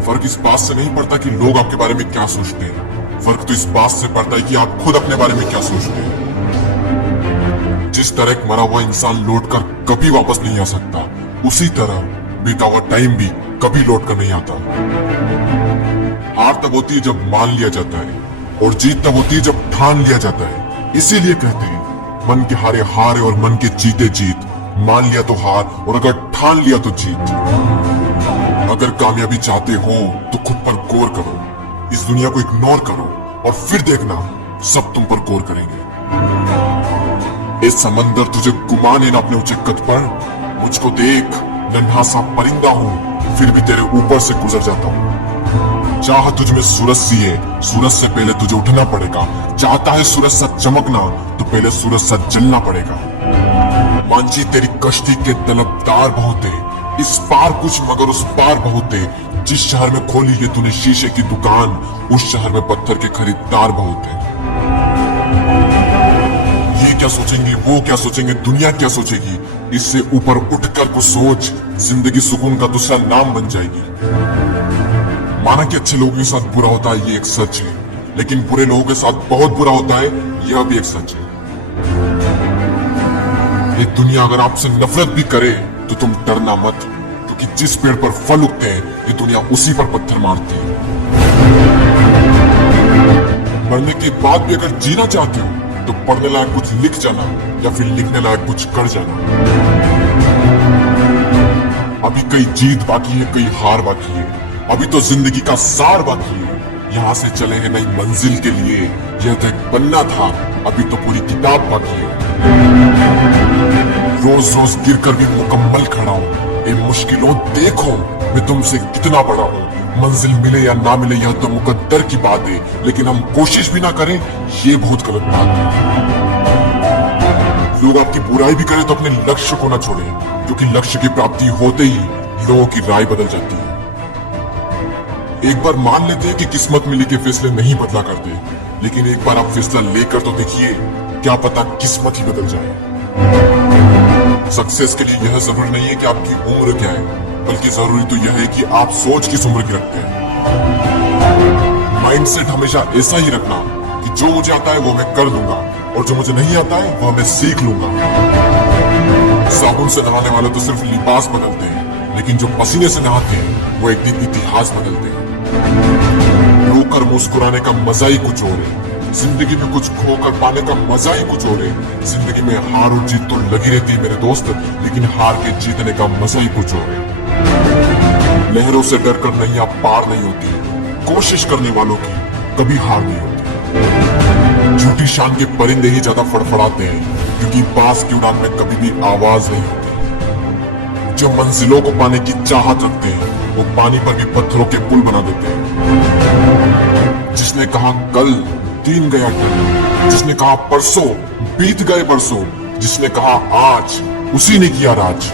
फर्क इस बात से नहीं पड़ता कि लोग आपके बारे में क्या सोचते हैं, फर्क तो इस बात से पड़ता है कि आप खुद अपने बारे में क्या सोचते हैं। जिस तरह एक मरा हुआ इंसान लौटकर कभी वापस नहीं आ सकता, उसी तरह बीता हुआ टाइम भी कभी लौटकर नहीं आता। हार तब होती है जब मान लिया जाता है, और जीत तब होती है जब ठान लिया जाता है। इसीलिए कहते हैं मन के हारे हारे और मन के जीते जीत। मान लिया तो हार, और अगर ठान लिया तो जीत। अगर कामयाबी चाहते हो तो खुद पर गौर करो, इस दुनिया को इग्नोर करो, और फिर देखना सब तुम पर गौर करेंगे। इस समंदर तुझे गुमाने ना अपने ऊंचे कद पर। मुझको देख, नन्हा सा परिंदा हूँ, फिर भी तेरे ऊपर से गुजर जाता हूँ। चाह तुझ में सूरज सी है, सूरज से पहले तुझे उठना पड़ेगा। चाहता है सूरज सा चमकना, तो पहले सूरज सा जलना पड़ेगा। मांझी तेरी कश्ती के तलबदार बहुत है, इस पार कुछ मगर उस पार बहुत है। जिस शहर में खोली है तूने शीशे की दुकान, उस शहर में पत्थर के खरीदार बहुत है। ये क्या सोचेंगे, वो क्या सोचेंगे, दुनिया क्या सोचेगी, इससे ऊपर उठकर कुछ सोच। जिंदगी सुकून का दूसरा नाम बन जाएगी। माना कि अच्छे लोगों के साथ बुरा होता है, ये एक सच है, लेकिन बुरे लोगों के साथ बहुत बुरा होता है, यह भी एक सच है। ये दुनिया अगर आपसे नफरत भी करे तो तुम डरना मत, क्योंकि जिस पेड़ पर फल उगते हैं ये दुनिया उसी पर पत्थर मारती है। मरने के बाद भी अगर जीना चाहते हो तो पढ़ने लायक कुछ लिख जाना, या फिर लिखने लायक कुछ कर जाना। अभी कई जीत बाकी है, कई हार बाकी है, अभी तो जिंदगी का सार बाकी है। यहाँ से चले हैं नई मंजिल के लिए, यह तो एक पन्ना था, अभी तो पूरी किताब बाकी है। रोज रोज गिरकर भी मुकम्मल खड़ा हूँ। ये मुश्किलों देखो, मैं तुमसे कितना बड़ा हूँ। मंजिल मिले या ना मिले यह तो मुकद्दर की बात है, लेकिन हम कोशिश भी ना करें ये बहुत गलत बात है। लोग आपकी बुराई भी करें तो अपने लक्ष्य को ना छोड़ें, क्योंकि लक्ष्य की प्राप्ति होते ही लोगों की राय बदल जाती है। एक बार मान लेते हैं कि किस्मत में लिखे फैसले नहीं बदला करते, लेकिन एक बार आप फैसला लेकर तो देखिए, क्या पता किस्मत ही बदल जाए। सक्सेस के लिए यह जरूरी नहीं है कि आपकी उम्र क्या है, बल्कि जरूरी तो यह है कि आप सोच किस उम्र की रखते हैं। माइंडसेट हमेशा ऐसा ही रखना कि जो मुझे आता है वो मैं कर दूंगा, और जो मुझे नहीं आता है वह मैं सीख लूंगा। साबुन से नहाने वाले तो सिर्फ लिबास बदलते हैं, लेकिन जो पसीने से नहाते हैं वो एक दिन इतिहास बदलते हैं। रोकर मुस्कुराने का मजा ही कुछ और है, जिंदगी में कुछ खोकर पाने का मजा ही कुछ और है। जिंदगी में हार और जीत तो लगी रहती है मेरे दोस्त, लेकिन हार के जीतने का मजा ही कुछ और है। लहरों से डरकर नैया पार नहीं होती, कोशिश करने वालों की कभी हार नहीं होती। झूठी शान के परिंदे ही ज्यादा फड़फड़ाते हैं, क्योंकि बांस की उड़ान में कभी भी आवाज नहीं होती। जो मंजिलों को पाने की चाहत रखते हैं वो पानी पर भी पत्थरों के पुल बना देते हैं। जिसने कहा कल, दिन गया कल। जिसने कहा परसों, बीत गए बरसों। जिसने कहा आज, उसी ने किया राज।